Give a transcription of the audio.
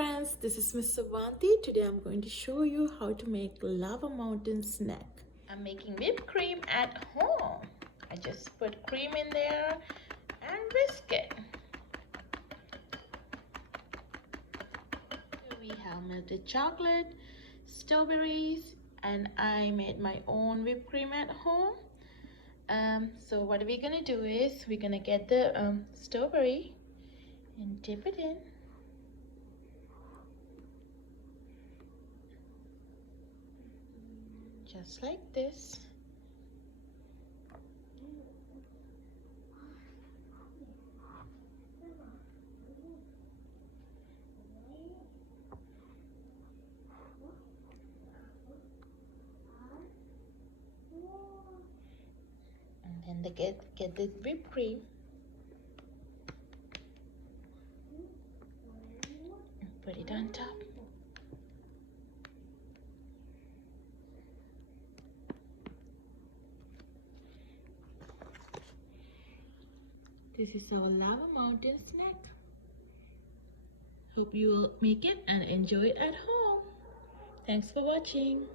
friends, this is Miss Savanti. Today I'm going to show you how to make lava mountain snack. I'm making whipped cream at home. I just put cream in there and whisk it. We have melted chocolate, strawberries, and I made my own whipped cream at home. So what we're gonna do is we're gonna get the strawberry and dip it in. Just like this. And then they get the whipped cream. And put it on top. This is our lava mountain snack. Hope you will make it and enjoy it at home. Thanks for watching.